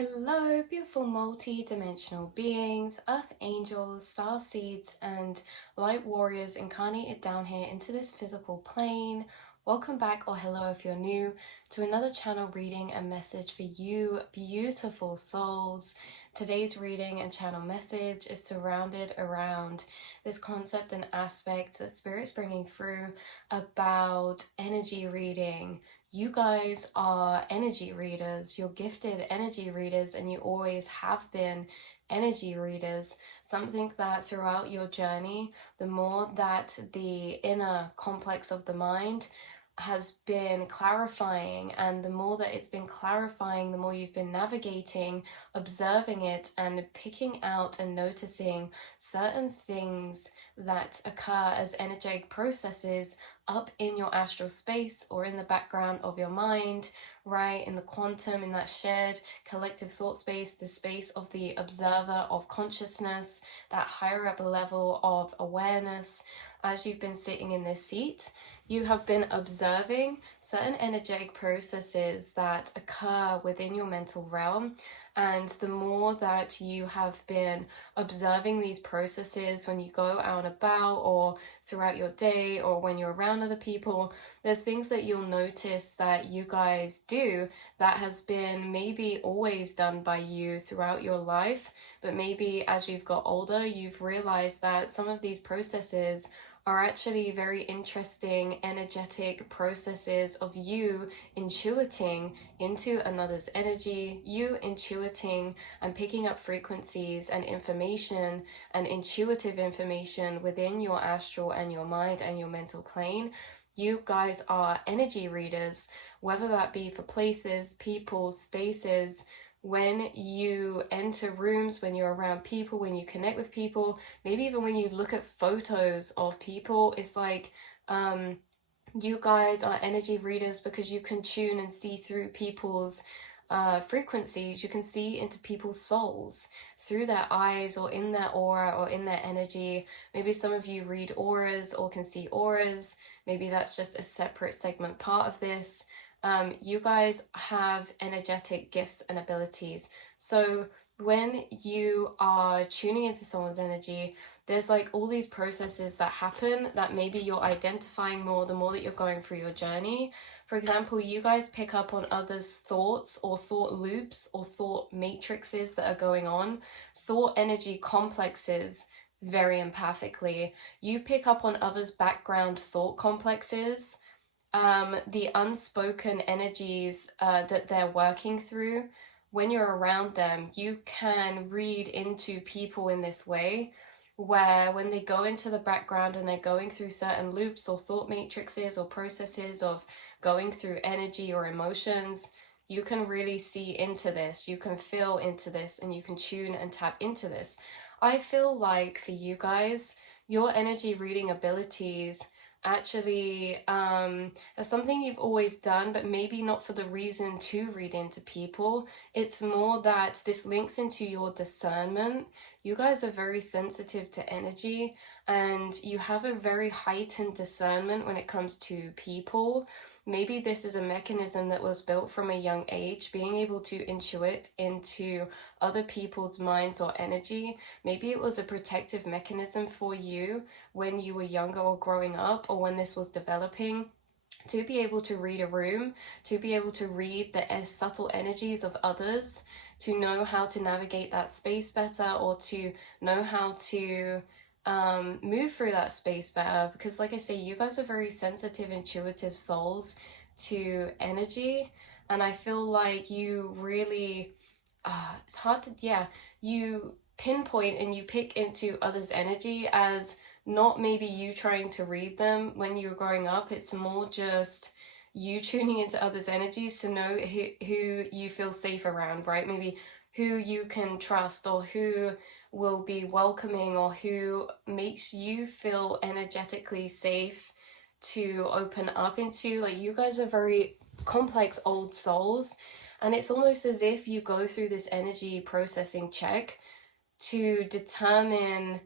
Hello, beautiful multi-dimensional beings, earth angels, star seeds, and light warriors incarnated down here into this physical plane. Welcome back, or hello if you're new, to another channel reading and message for you, beautiful souls. Today's reading and channel message is surrounded around this concept and aspect that Spirit's bringing through about energy reading. You guys are energy readers, you're gifted energy readers, and you always have been energy readers. Something that throughout your journey, the more that the inner complex of the mind has been clarifying, and the more that it's been clarifying, the more you've been navigating, observing it, and picking out and noticing certain things that occur as energetic processes up in your astral space or in the background of your mind, right? In the quantum, in that shared collective thought space, the space of the observer of consciousness, that higher up level of awareness. As you've been sitting in this seat, you have been observing certain energetic processes that occur within your mental realm. And the more that you have been observing these processes when you go out and about, or throughout your day, or when you're around other people, there's things that you'll notice that you guys do that has been maybe always done by you throughout your life, but maybe as you've got older, you've realized that some of these processes are actually very interesting energetic processes of you intuiting into another's energy, you intuiting and picking up frequencies and information and intuitive information within your astral and your mind and your mental plane. You guys are energy readers, whether that be for places, people, spaces. When you enter rooms, when you're around people, when you connect with people, maybe even when you look at photos of people, it's like you guys are energy readers because you can tune and see through people's frequencies. You can see into people's souls through their eyes, or in their aura, or in their energy. Maybe some of you read auras or can see auras. Maybe that's just a separate segment part of this. You guys have energetic gifts and abilities. So when you are tuning into someone's energy, there's like all these processes that happen that maybe you're identifying more the more that you're going through your journey. For example, you guys pick up on others' thoughts or thought loops or thought matrices that are going on, thought energy complexes very empathically. You pick up on others' background thought complexes, the unspoken energies that they're working through. When you're around them, you can read into people in this way, where when they go into the background and they're going through certain loops or thought matrices or processes of going through energy or emotions, you can really see into this, you can feel into this, and you can tune and tap into this. I feel like for you guys, your energy reading abilities actually as something you've always done, but maybe not for the reason to read into people. It's more that this links into your discernment. You guys are very sensitive to energy, and you have a very heightened discernment when it comes to people. Maybe this is a mechanism that was built from a young age, being able to intuit into other people's minds or energy. Maybe it was a protective mechanism for you when you were younger or growing up, or when this was developing, to be able to read a room, to be able to read the subtle energies of others, to know how to navigate that space better, or to know how to move through that space better. Because like I say, you guys are very sensitive, intuitive souls to energy, and I feel like you really it's hard to, yeah, you pinpoint and you pick into others' energy as not maybe you trying to read them when you were growing up. It's more just you tuning into others' energies to know who you feel safe around, right? Maybe who you can trust, or who will be welcoming, or who makes you feel energetically safe to open up into. Like, you guys are very complex old souls, and it's almost as if you go through this energy processing check to determine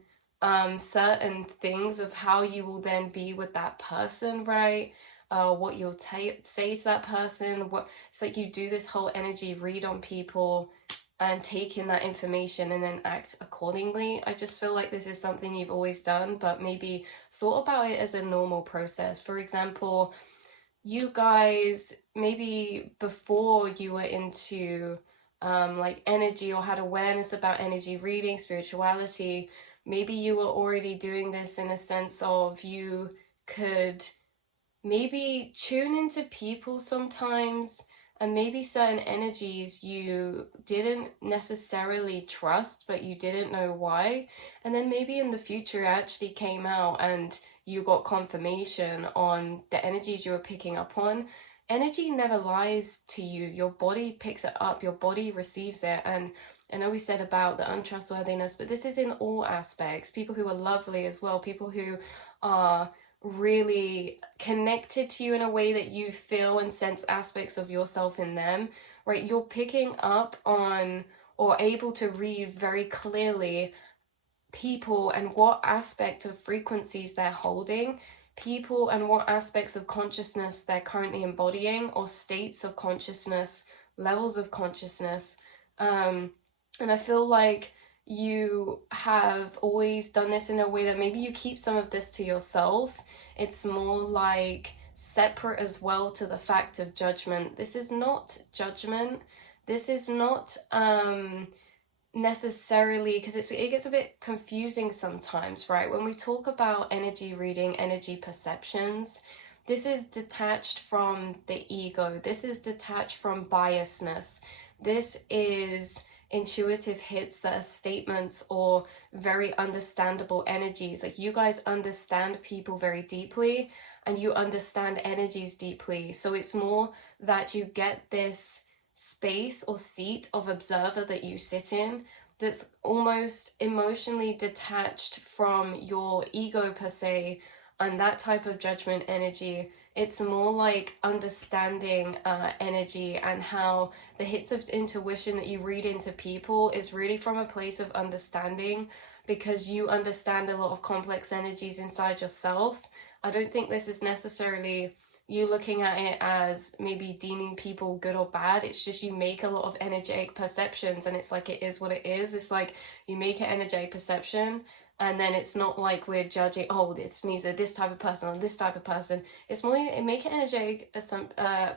certain things of how you will then be with that person, right? What you'll say to that person. It's like you do this whole energy read on people and take in that information and then act accordingly. I just feel like this is something you've always done, but maybe thought about it as a normal process. For example, you guys, maybe before you were into like energy or had awareness about energy reading, spirituality, maybe you were already doing this in a sense of you could maybe tune into people sometimes, and maybe certain energies you didn't necessarily trust, but you didn't know why. And then maybe in the future it actually came out and you got confirmation on the energies you were picking up on. Energy never lies to you. Your body picks it up, your body receives it. And I know we said about the untrustworthiness, but this is in all aspects. People who are lovely as well, people who are really connected to you in a way that you feel and sense aspects of yourself in them, right? You're picking up on or able to read very clearly people and what aspect of frequencies they're holding, people and what aspects of consciousness they're currently embodying, or states of consciousness, levels of consciousness. And I feel like you have always done this in a way that maybe you keep some of this to yourself. It's more like separate as well to the fact of judgment. This is not judgment. This is not necessarily, because it gets a bit confusing sometimes, right? When we talk about energy reading, energy perceptions, this is detached from the ego. This is detached from biasness. This is intuitive hits that are statements or very understandable energies. Like, you guys understand people very deeply and you understand energies deeply. So it's more that you get this space or seat of observer that you sit in that's almost emotionally detached from your ego per se and that type of judgment energy. It's more like understanding energy, and how the hits of intuition that you read into people is really from a place of understanding, because you understand a lot of complex energies inside yourself. I don't think this is necessarily you looking at it as maybe deeming people good or bad. It's just you make a lot of energetic perceptions, and it's like it is what it is. It's like you make an energetic perception, and then it's not like we're judging, oh, it means that this type of person or this type of person. It's more you make an energetic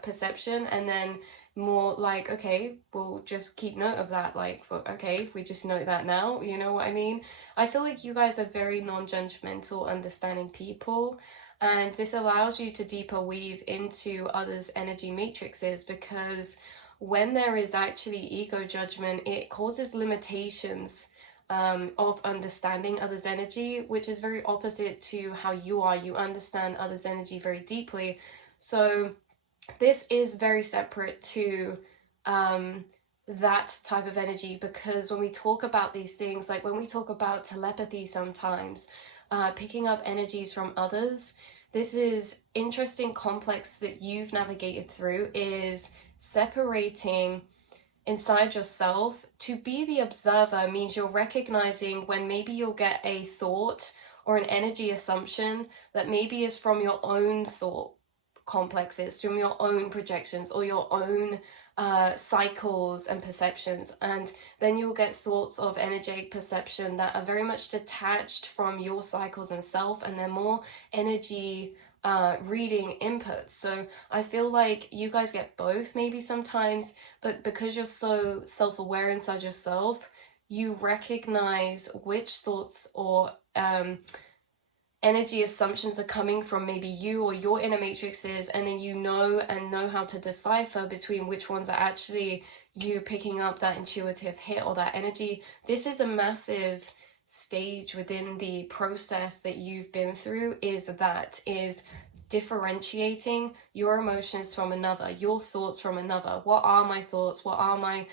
perception, and then more like, okay, we'll just keep note of that. Like, okay, we just note that now. You know what I mean? I feel like you guys are very non-judgmental, understanding people. And this allows you to deeper weave into others' energy matrices, because when there is actually ego judgment, it causes limitations of understanding others' energy, which is very opposite to how you are. You understand others' energy very deeply. So this is very separate to that type of energy, because when we talk about these things, like when we talk about telepathy sometimes, picking up energies from others, this is interesting complex that you've navigated through, is separating inside yourself. To be the observer means you're recognizing when maybe you'll get a thought or an energy assumption that maybe is from your own thought complexes, from your own projections or your own cycles and perceptions, and then you'll get thoughts of energetic perception that are very much detached from your cycles and self, and they're more energy reading inputs. So I feel like you guys get both maybe sometimes, but because you're so self-aware inside yourself, you recognize which thoughts or energy assumptions are coming from maybe you or your inner matrices, and then you know how to decipher between which ones are actually you picking up that intuitive hit or that energy. This is a massive stage within the process that you've been through, is differentiating your emotions from another, your thoughts from another. What are my thoughts? What are my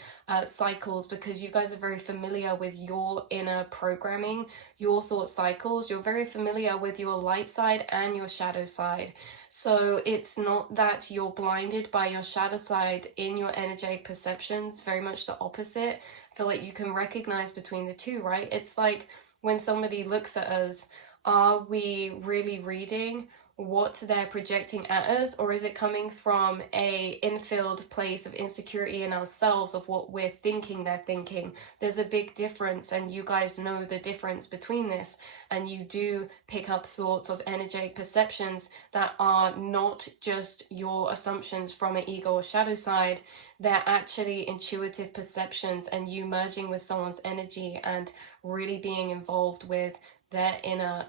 cycles? Because you guys are very familiar with your inner programming, your thought cycles. You're very familiar with your light side and your shadow side. So it's not that you're blinded by your shadow side in your energetic perceptions, very much the opposite. I feel like you can recognize between the two, right? It's like when somebody looks at us, are we really reading, what they're projecting at us, or is it coming from a infilled place of insecurity in ourselves of what we're thinking they're thinking? There's a big difference, and you guys know the difference between this, and you do pick up thoughts of energetic perceptions that are not just your assumptions from an ego or shadow side. They're actually intuitive perceptions, and you merging with someone's energy and really being involved with their inner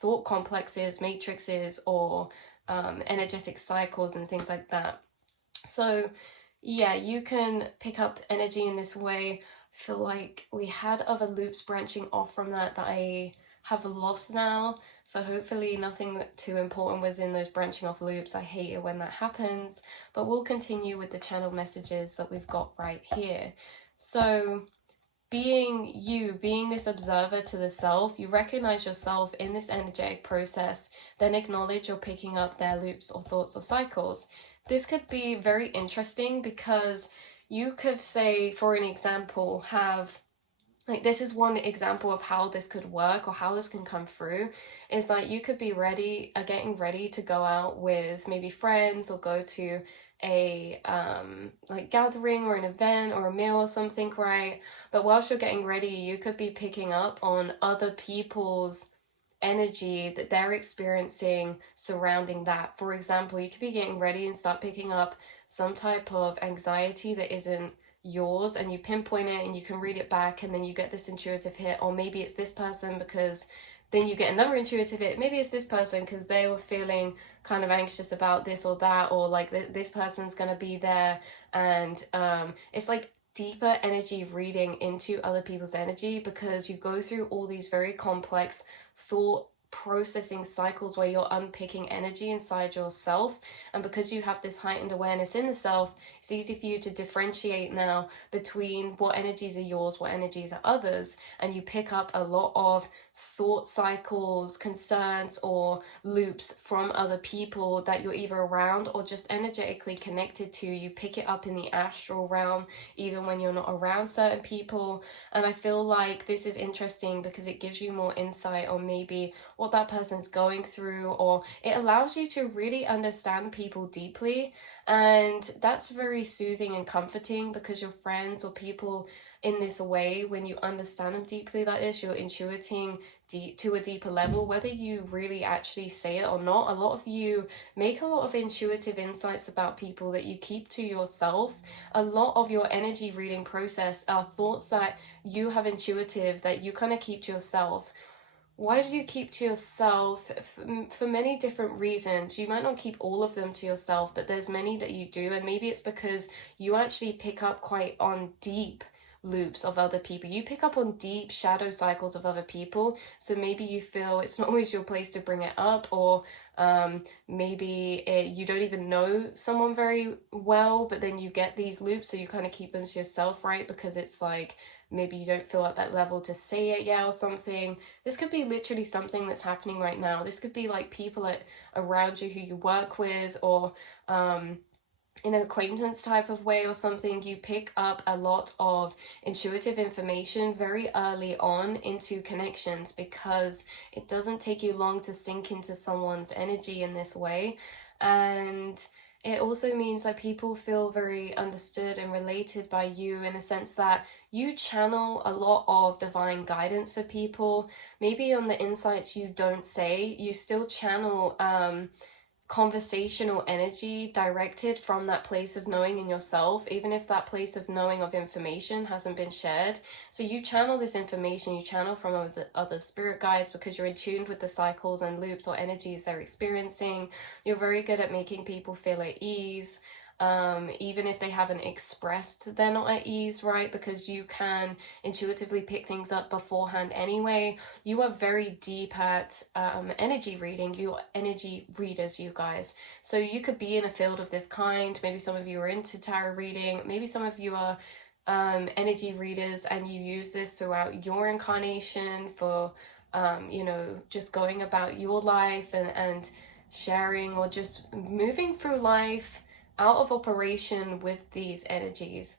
thought complexes, matrices, or energetic cycles and things like that. So yeah, you can pick up energy in this way. I feel like we had other loops branching off from that I have lost now. So hopefully nothing too important was in those branching off loops. I hate it when that happens. But we'll continue with the channel messages that we've got right here. So being this observer to the self, you recognize yourself in this energetic process, then acknowledge you're picking up their loops or thoughts or cycles. This could be very interesting because you could say, for an example, have like, this is one example of how this could work or how this can come through, is like you could be getting ready to go out with maybe friends or go to a like gathering or an event or a meal or something, right? But whilst you're getting ready, you could be picking up on other people's energy that they're experiencing surrounding that. For example, you could be getting ready and start picking up some type of anxiety that isn't yours, and you pinpoint it and you can read it back, and then you get this intuitive hit. Or maybe it's this person, because then you get another intuitive hit. Maybe it's this person because they were feeling kind of anxious about this or that, or like this person's gonna be there, and it's like deeper energy reading into other people's energy, because you go through all these very complex thought processing cycles where you're unpicking energy inside yourself. And because you have this heightened awareness in the self, it's easy for you to differentiate now between what energies are yours, what energies are others, and you pick up a lot of thought cycles, concerns, or loops from other people that you're either around or just energetically connected to. You pick it up in the astral realm even when you're not around certain people. And I feel like this is interesting because it gives you more insight on maybe what that person's going through, or it allows you to really understand people deeply. And that's very soothing and comforting, because your friends or people in this way, when you understand them deeply like this, you're intuiting to a deeper level, whether you really actually say it or not. A lot of you make a lot of intuitive insights about people that you keep to yourself. A lot of your energy reading process are thoughts that you have intuitive that you kind of keep to yourself. Why do you keep to yourself? For many different reasons. You might not keep all of them to yourself, but there's many that you do, and maybe it's because you actually pick up quite on deep loops of other people. You pick up on deep shadow cycles of other people, so maybe you feel it's not always your place to bring it up, or maybe you don't even know someone very well, but then you get these loops, so you kind of keep them to yourself, right? Because it's like maybe you don't feel at that level to say it yet or something. This could be literally something that's happening right now. This could be like people around you who you work with, or in an acquaintance type of way or something. You pick up a lot of intuitive information very early on into connections, because it doesn't take you long to sink into someone's energy in this way. And it also means that people feel very understood and related by you, in a sense that you channel a lot of divine guidance for people. Maybe on the insights you don't say, you still channel conversational energy directed from that place of knowing in yourself, even if that place of knowing of information hasn't been shared. So you channel this information, you channel from other spirit guides, because you're in tune with the cycles and loops or energies they're experiencing. You're very good at making people feel at ease, even if they haven't expressed they're not at ease, right? Because you can intuitively pick things up beforehand anyway. You are very deep at energy reading. You are energy readers, you guys. So you could be in a field of this kind. Maybe some of you are into tarot reading. Maybe some of you are energy readers, and you use this throughout your incarnation for just going about your life and sharing, or just moving through life out of operation with these energies.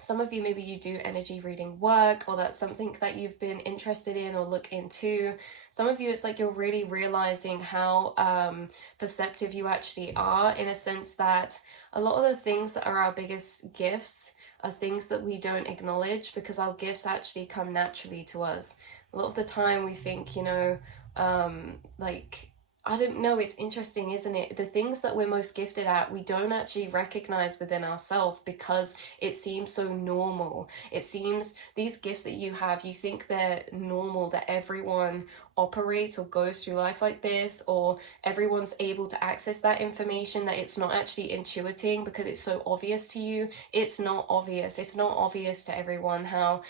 Some of you, maybe you do energy reading work, or that's something that you've been interested in or look into. Some of you, it's like you're really realizing how perceptive you actually are, in a sense that a lot of the things that are our biggest gifts are things that we don't acknowledge, because our gifts actually come naturally to us. A lot of the time we think, like, I don't know, it's interesting, isn't it? The things that we're most gifted at, we don't actually recognize within ourselves, because it seems so normal. It seems these gifts that you have, you think they're normal, that everyone operates or goes through life like this, or everyone's able to access that information, that it's not actually intuiting because it's so obvious to you. It's not obvious. It's not obvious to everyone how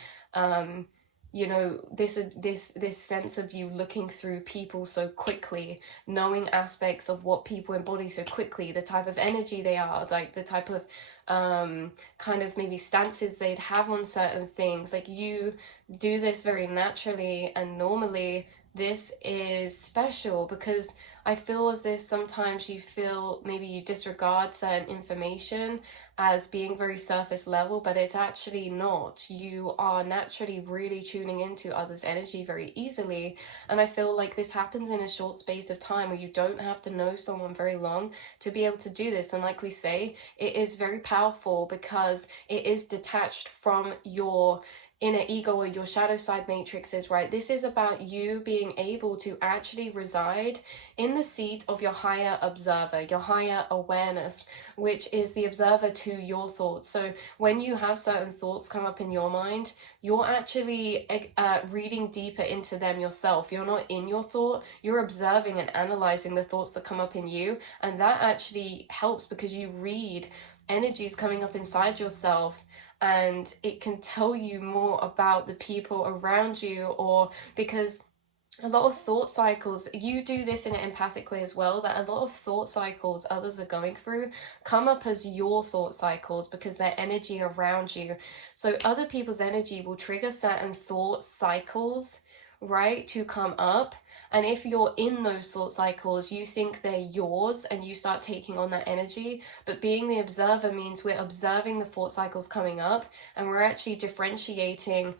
this sense of you looking through people so quickly, knowing aspects of what people embody so quickly, the type of energy they are, like the type of kind of maybe stances they'd have on certain things. Like, you do this very naturally and normally. This is special, because I feel as if sometimes you feel maybe you disregard certain information as being very surface level, but it's actually not. You are naturally really tuning into others' energy very easily, and I feel like this happens in a short space of time, where you don't have to know someone very long to be able to do this. And like we say, it is very powerful because it is detached from your inner ego or your shadow side matrices, right? This is about you being able to actually reside in the seat of your higher observer, your higher awareness, which is the observer to your thoughts. So when you have certain thoughts come up in your mind, you're actually reading deeper into them yourself. You're not in your thought, you're observing and analyzing the thoughts that come up in you. And that actually helps, because you read energies coming up inside yourself, and it can tell you more about the people around you. Or because a lot of thought cycles, you do this in an empathic way as well, that a lot of thought cycles others are going through come up as your thought cycles, because they're energy around you. So other people's energy will trigger certain thought cycles, right, to come up. And if you're in those thought cycles, you think they're yours and you start taking on that energy. But being the observer means we're observing the thought cycles coming up, and we're actually differentiating,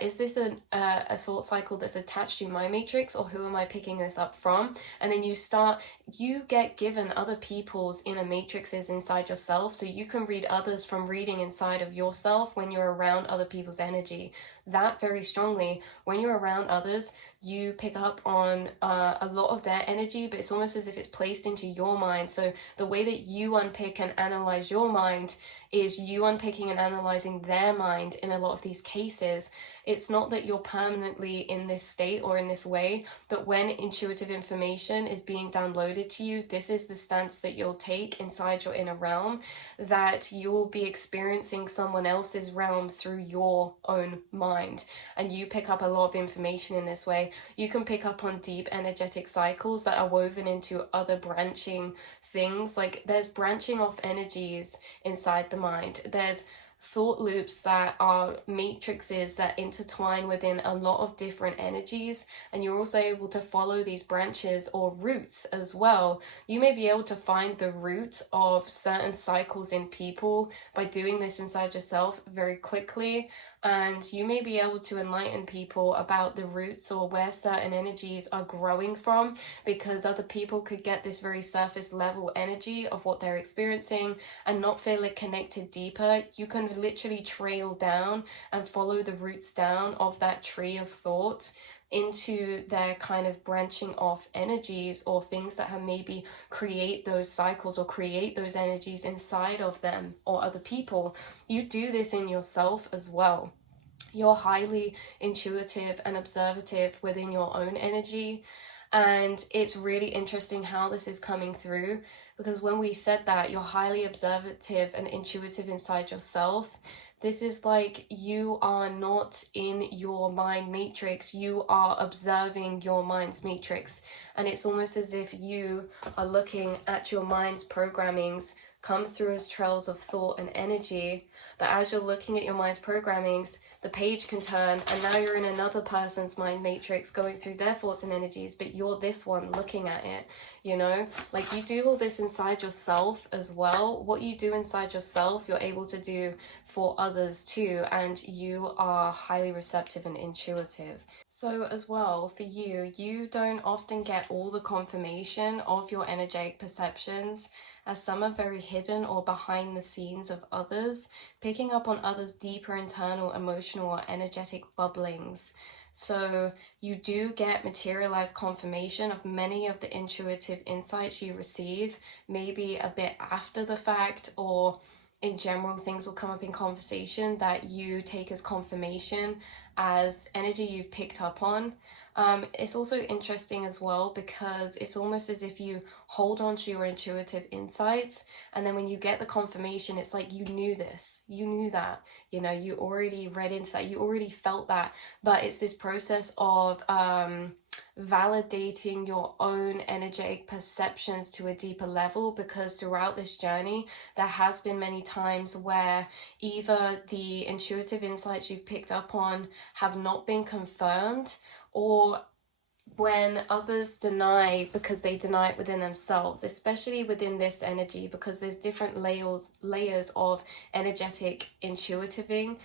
is this a thought cycle that's attached to my matrix, or who am I picking this up from? And then you get given other people's inner matrices inside yourself, so you can read others from reading inside of yourself when you're around other people's energy. That very strongly, when you're around others, you pick up on a lot of their energy, but it's almost as if it's placed into your mind. So the way that you unpick and analyze your mind is you unpicking and analyzing their mind in a lot of these cases. It's not that you're permanently in this state or in this way, but when intuitive information is being downloaded to you, this is the stance that you'll take inside your inner realm, that you will be experiencing someone else's realm through your own mind. And you pick up a lot of information in this way. You can pick up on deep energetic cycles that are woven into other branching things. Like, there's branching off energies inside the mind. There's thought loops that are matrices that intertwine within a lot of different energies, and you're also able to follow these branches or roots as well. You may be able to find the root of certain cycles in people by doing this inside yourself very quickly, and you may be able to enlighten people about the roots or where certain energies are growing from, because other people could get this very surface level energy of what they're experiencing and not feel it connected deeper. You can literally trail down and follow the roots down of that tree of thought into their kind of branching off energies, or things that have maybe create those cycles or create those energies inside of them or other people. You do this in yourself as well. You're highly intuitive and observative within your own energy, and it's really interesting how this is coming through, because when we said that you're highly observative and intuitive inside yourself, this is like you are not in your mind matrix, you are observing your mind's matrix. And it's almost as if you are looking at your mind's programmings come through as trails of thought and energy. But as you're looking at your mind's programmings, the page can turn, and now you're in another person's mind matrix going through their thoughts and energies, but you're this one looking at it, you know? Like, you do all this inside yourself as well. What you do inside yourself, you're able to do for others too, and you are highly receptive and intuitive. So as well, for you, you don't often get all the confirmation of your energetic perceptions, as some are very hidden or behind the scenes of others, picking up on others' deeper internal emotional or energetic bubblings. So you do get materialized confirmation of many of the intuitive insights you receive, maybe a bit after the fact, or in general things will come up in conversation that you take as confirmation, as energy you've picked up on. It's also interesting as well because it's almost as if you hold on to your intuitive insights, and then when you get the confirmation, it's like you knew this, you knew that, you know, you already read into that, you already felt that. But it's this process of validating your own energetic perceptions to a deeper level, because throughout this journey there has been many times where either the intuitive insights you've picked up on have not been confirmed, or when others deny because they deny it within themselves, especially within this energy, because there's different layers of energetic intuitiving,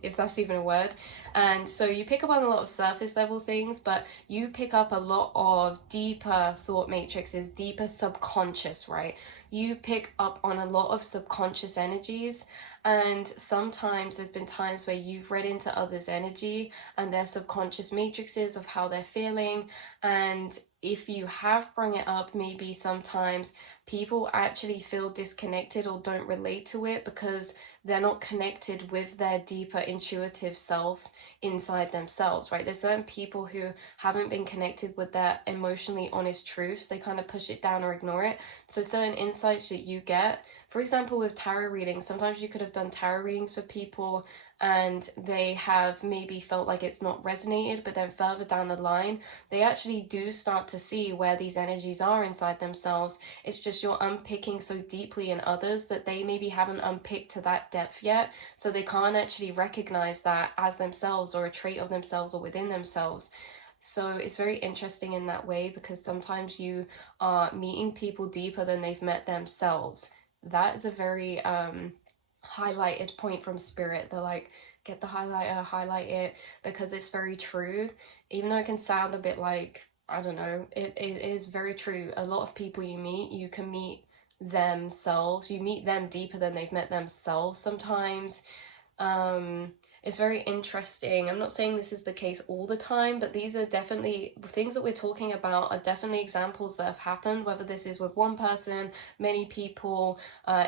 if that's even a word. And so you pick up on a lot of surface level things, but you pick up a lot of deeper thought matrices, deeper subconscious, right? You pick up on a lot of subconscious energies. And sometimes there's been times where you've read into others' energy and their subconscious matrices of how they're feeling. And if you have brought it up, maybe sometimes people actually feel disconnected or don't relate to it because they're not connected with their deeper intuitive self inside themselves, right? There's certain people who haven't been connected with their emotionally honest truths. They kind of push it down or ignore it. So certain insights that you get, for example, with tarot readings, sometimes you could have done tarot readings for people and they have maybe felt like it's not resonated, but then further down the line, they actually do start to see where these energies are inside themselves. It's just you're unpicking so deeply in others that they maybe haven't unpicked to that depth yet, so they can't actually recognize that as themselves or a trait of themselves or within themselves. So it's very interesting in that way, because sometimes you are meeting people deeper than they've met themselves. That is a very highlighted point from spirit. They're like, get the highlighter, highlight it, because it's very true. Even though it can sound a bit like, I don't know, it is very true. A lot of people you meet, you can meet themselves, you meet them deeper than they've met themselves sometimes. It's very interesting. I'm not saying this is the case all the time, but these are definitely things that we're talking about, are definitely examples that have happened, whether this is with one person, many people,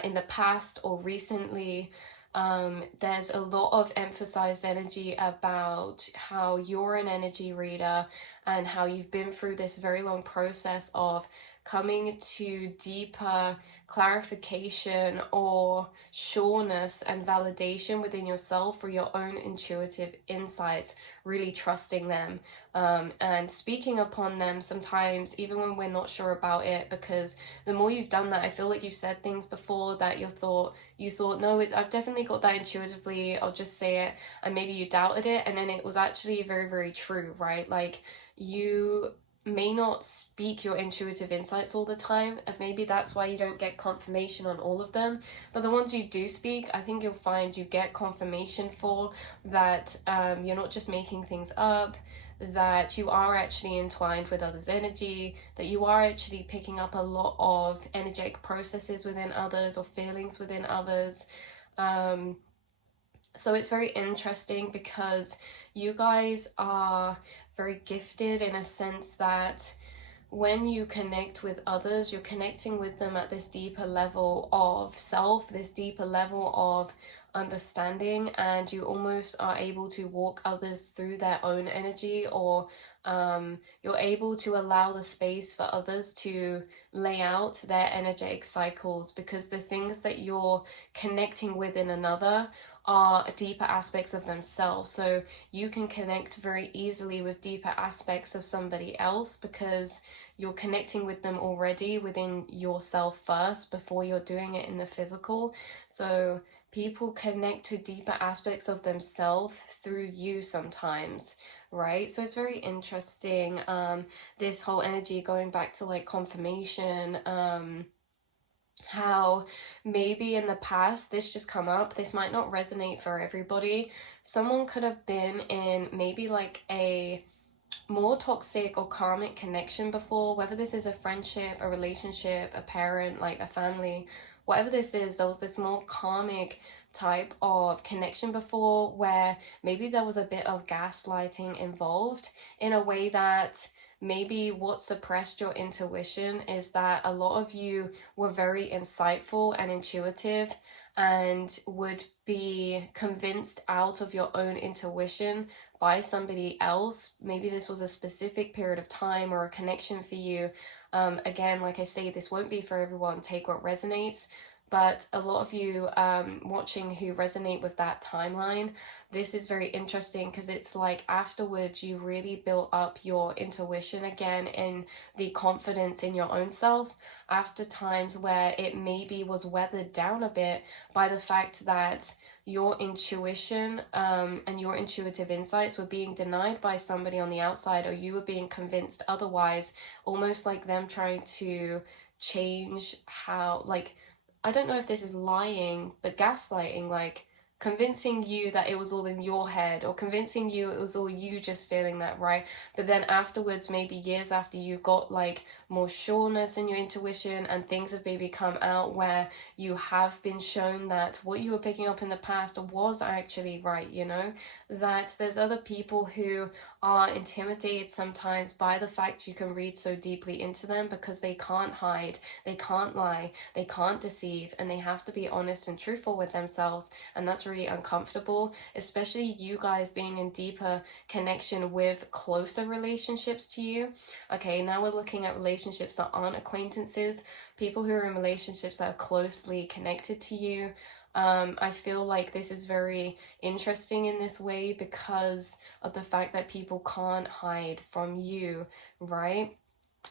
in the past or recently. There's a lot of emphasized energy about how you're an energy reader and how you've been through this very long process of coming to deeper clarification or sureness and validation within yourself for your own intuitive insights, really trusting them, and speaking upon them sometimes even when we're not sure about it, because the more you've done that, I feel like you've said things before that you thought no, I've definitely got that intuitively, I'll just say it, and maybe you doubted it, and then it was actually very, very true, right? Like, you may not speak your intuitive insights all the time, and maybe that's why you don't get confirmation on all of them, but the ones you do speak, I think you'll find you get confirmation for that. You're not just making things up, that you are actually entwined with others' energy, that you are actually picking up a lot of energetic processes within others or feelings within others. So it's very interesting because you guys are very gifted in a sense that when you connect with others, you're connecting with them at this deeper level of self, this deeper level of understanding, and you almost are able to walk others through their own energy, or you're able to allow the space for others to lay out their energetic cycles, because the things that you're connecting with in another are deeper aspects of themselves. So you can connect very easily with deeper aspects of somebody else because you're connecting with them already within yourself first before you're doing it in the physical. So people connect to deeper aspects of themselves through you sometimes, right? So it's very interesting, this whole energy going back to like confirmation, how maybe in the past this just come up, this might not resonate for everybody. Someone could have been in maybe like a more toxic or karmic connection before, whether this is a friendship, a relationship, a parent, like a family, whatever this is, there was this more karmic type of connection before where maybe there was a bit of gaslighting involved in a way that maybe what suppressed your intuition is that a lot of you were very insightful and intuitive and would be convinced out of your own intuition by somebody else. Maybe this was a specific period of time or a connection for you. Again, like I say, this won't be for everyone. Take what resonates. But a lot of you watching who resonate with that timeline, this is very interesting because it's like afterwards you really built up your intuition again and the confidence in your own self after times where it maybe was weathered down a bit by the fact that your intuition and your intuitive insights were being denied by somebody on the outside, or you were being convinced otherwise, almost like them trying to change how, like, I don't know if this is lying, but gaslighting, like convincing you that it was all in your head or convincing you it was all you just feeling that, right? But then afterwards, maybe years after you got like more sureness in your intuition and things have maybe come out where you have been shown that what you were picking up in the past was actually right, you know, that there's other people who are intimidated sometimes by the fact you can read so deeply into them because they can't hide, they can't lie, they can't deceive, and they have to be honest and truthful with themselves. And that's really uncomfortable, especially you guys being in deeper connection with closer relationships to you. Okay, now we're looking at relationships that aren't acquaintances, people who are in relationships that are closely connected to you. I feel like this is very interesting in this way because of the fact that people can't hide from you, right?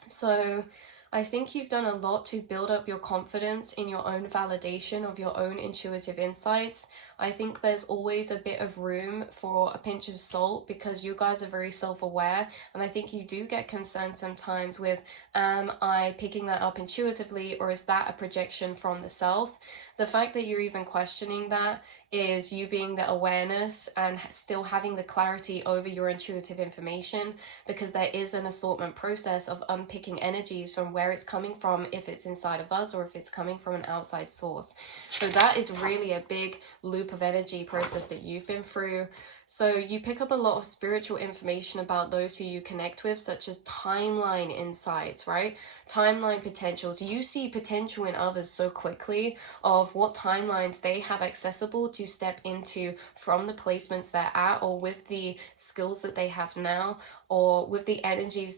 So I think you've done a lot to build up your confidence in your own validation of your own intuitive insights. I think there's always a bit of room for a pinch of salt because you guys are very self-aware, and I think you do get concerned sometimes with, am I picking that up intuitively or is that a projection from the self? The fact that you're even questioning that is you being the awareness and still having the clarity over your intuitive information, because there is an assortment process of unpicking energies from where it's coming from, if it's inside of us or if it's coming from an outside source. So that is really a big loop of energy process that you've been through. So you pick up a lot of spiritual information about those who you connect with, such as timeline insights, right? Timeline potentials. You see potential in others so quickly of what timelines they have accessible to step into from the placements they're at, or with the skills that they have now, or with the energies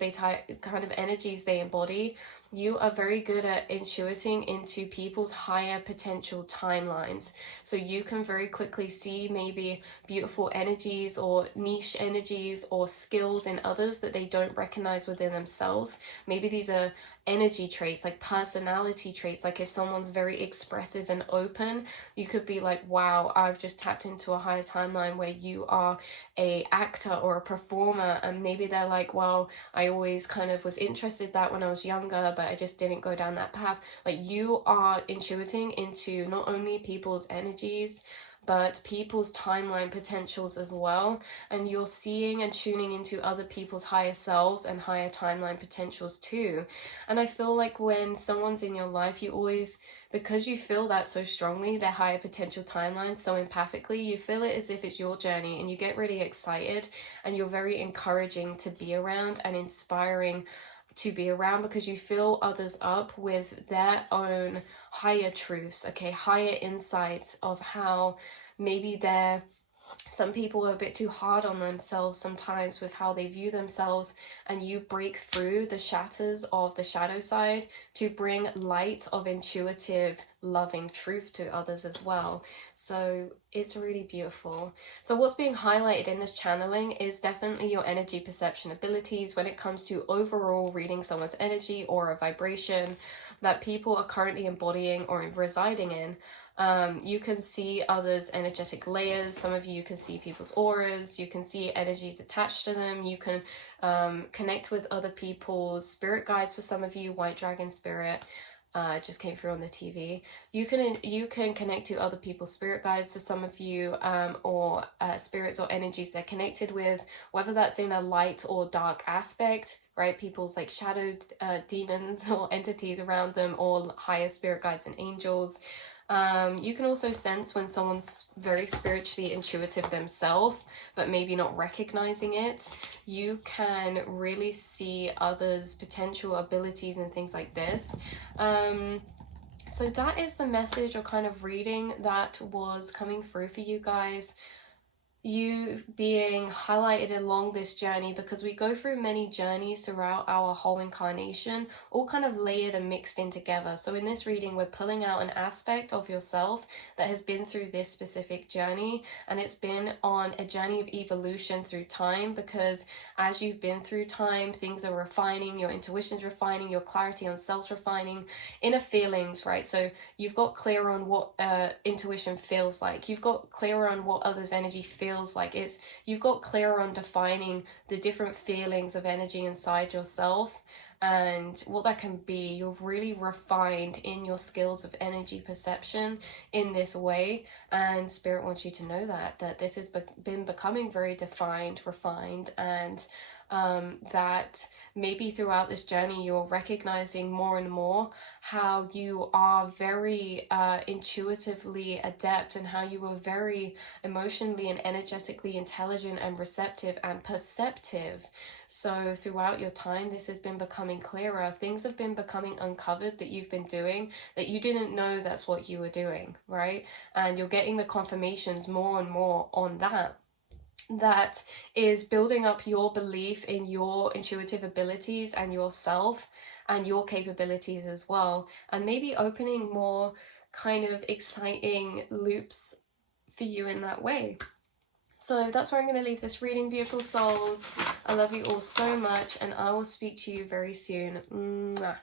kind of energies they embody. You are very good at intuiting into people's higher potential timelines. So you can very quickly see maybe beautiful energies or niche energies or skills in others that they don't recognize within themselves. Maybe these are energy traits, like personality traits. Like if someone's very expressive and open, you could be like, wow, I've just tapped into a higher timeline where you are a actor or a performer. And maybe they're like, well, I always kind of was interested that when I was younger, but I just didn't go down that path. Like you are intuiting into not only people's energies, but people's timeline potentials as well. And you're seeing and tuning into other people's higher selves and higher timeline potentials too. And I feel like when someone's in your life, you always, because you feel that so strongly, their higher potential timeline so empathically, you feel it as if it's your journey and you get really excited and you're very encouraging to be around and inspiring to be around, because you fill others up with their own higher truths, okay, higher insights of how maybe they're some people are a bit too hard on themselves sometimes with how they view themselves, and you break through the shatters of the shadow side to bring light of intuitive, loving truth to others as well. So it's really beautiful. So what's being highlighted in this channeling is definitely your energy perception abilities when it comes to overall reading someone's energy or a vibration that people are currently embodying or residing in. You can see others' energetic layers. Some of you can see people's auras. You can see energies attached to them. You can connect with other people's spirit guides. For some of you, white dragon spirit just came through on the TV. You can connect to other people's spirit guides. For some of you, or spirits or energies they're connected with, whether that's in a light or dark aspect, right? People's like shadowed demons or entities around them, or higher spirit guides and angels. You can also sense when someone's very spiritually intuitive themselves, but maybe not recognizing it. You can really see others' potential abilities and things like this. So that is the message or kind of reading that was coming through for you guys. You being highlighted along this journey, because we go through many journeys throughout our whole incarnation, all kind of layered and mixed in together. So in this reading, we're pulling out an aspect of yourself that has been through this specific journey, and it's been on a journey of evolution through time, because as you've been through time, things are refining, your intuition's refining, your clarity on self's refining, inner feelings, right? So you've got clear on what intuition feels like. You've got clear on what others' energy feels like. You've got clear on defining the different feelings of energy inside yourself and what that can be. You're really refined in your skills of energy perception in this way, and Spirit wants you to know that this has been becoming very defined, refined, and that maybe throughout this journey you're recognizing more and more how you are very intuitively adept, and how you are very emotionally and energetically intelligent and receptive and perceptive. So throughout your time, this has been becoming clearer. Things have been becoming uncovered that you've been doing that you didn't know that's what you were doing, right? And you're getting the confirmations more and more on that. That is building up your belief in your intuitive abilities and yourself and your capabilities as well, and maybe opening more kind of exciting loops for you in that way. So that's where I'm going to leave this reading, beautiful souls. I love you all so much, and I will speak to you very soon. Mwah.